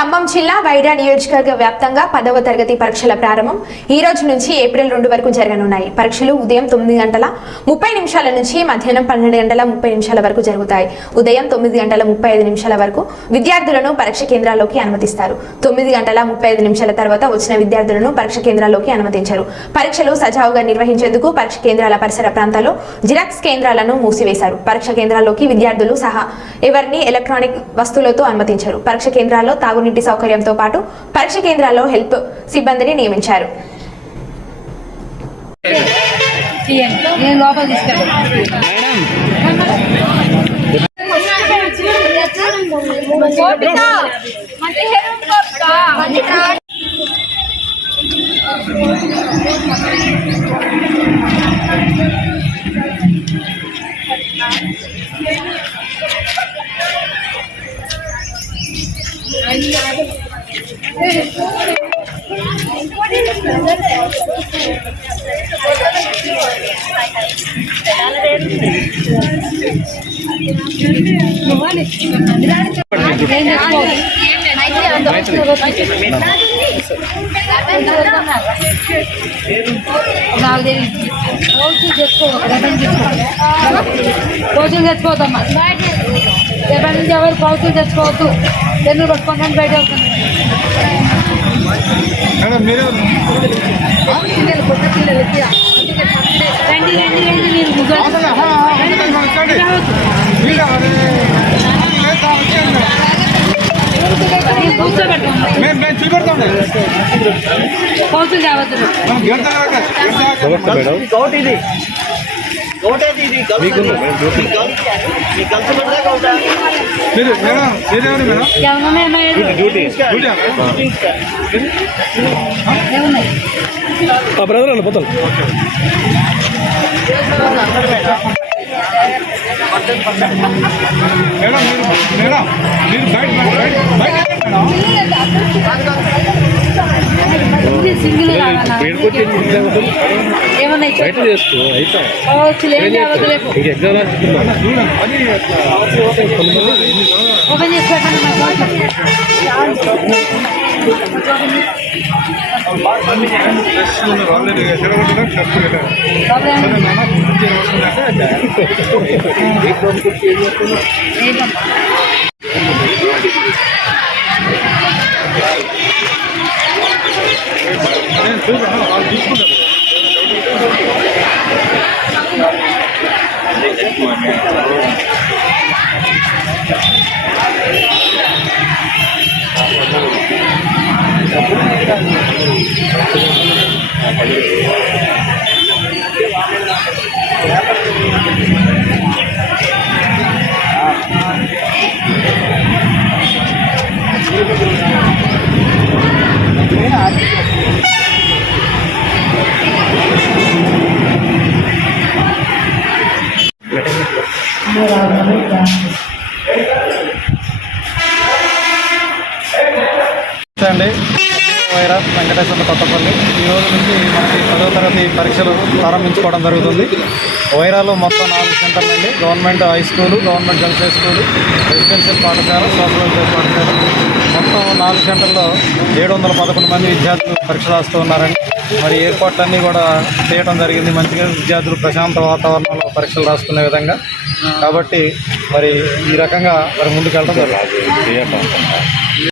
ఖమ్మం జిల్లా వైరా నియోజకవర్గ వ్యాప్తంగా 10వ తరగతి పరీక్షల ప్రారంభం ఈ రోజు నుంచి ఏప్రిల్ 2 వరకు జరగనున్నాయి. పరీక్షలు ఉదయం 9:30 నుంచి మధ్యాహ్నం 12:30 వరకు జరుగుతాయి. ఉదయం 9:35 వరకు విద్యార్థులను పరీక్ష కేంద్రాల్లోకి అనుమతిస్తారు. 9:35 తర్వాత వచ్చిన విద్యార్థులను పరీక్ష కేంద్రాల్లోకి అనుమతించరు. పరీక్షలు సజావుగా నిర్వహించేందుకు పరీక్ష కేంద్రాల పరిసర ప్రాంతాల్లో జిరాక్స్ కేంద్రాలను మూసివేశారు. పరీక్ష కేంద్రాల్లోకి విద్యార్థులు సహా ఎవరిని ఎలక్ట్రానిక్ వస్తువులతో అనుమతించరు. పరీక్ష కేంద్రాల్లో తాగునీటి సౌకర్యంతో పాటు పరీక్ష కేంద్రాల్లో హెల్ప్ సిబ్బందిని నియమించారు. కోచులు తెచ్చుకోవద్దమ్మా. రేపటి నుంచి ఎవరు కోచులు తెచ్చుకోవద్దు. తెన్నులు పట్టుకోండి బయట వెళ్తుంది. కొత్త పిల్లలకి రండి రండి రండి మీరు కోచులు తేవద్దు. బ్రదర్ అన్న పోతాం. సింగిల్ ఏమన్నా ఓపెన్ చేసి అండి. వైరా వెంకటేశ్వర కొత్తపల్లి ఈ రోజు నుంచి మనకి 10వ తరగతి పరీక్షలు ప్రారంభించుకోవడం జరుగుతుంది. వైరాలో మొత్తం 4 సెంటర్లు అండి. Government high school, government girls high school, residential పాఠశాల, సోషల్ వెల్ఫేర్ పాఠశాల మొత్తం 4 సెంటర్లో 711 మంది విద్యార్థులు పరీక్ష రాస్తూ ఉన్నారండి. మరి ఏర్పాట్లన్నీ కూడా చేయడం జరిగింది. మంచిగా విద్యార్థులు ప్రశాంత వాతావరణంలో పరీక్షలు రాసుకునే విధంగా. కాబట్టి మరి ఈ రకంగా మరి ముందుకెళ్ళడం జరుగుతుంది.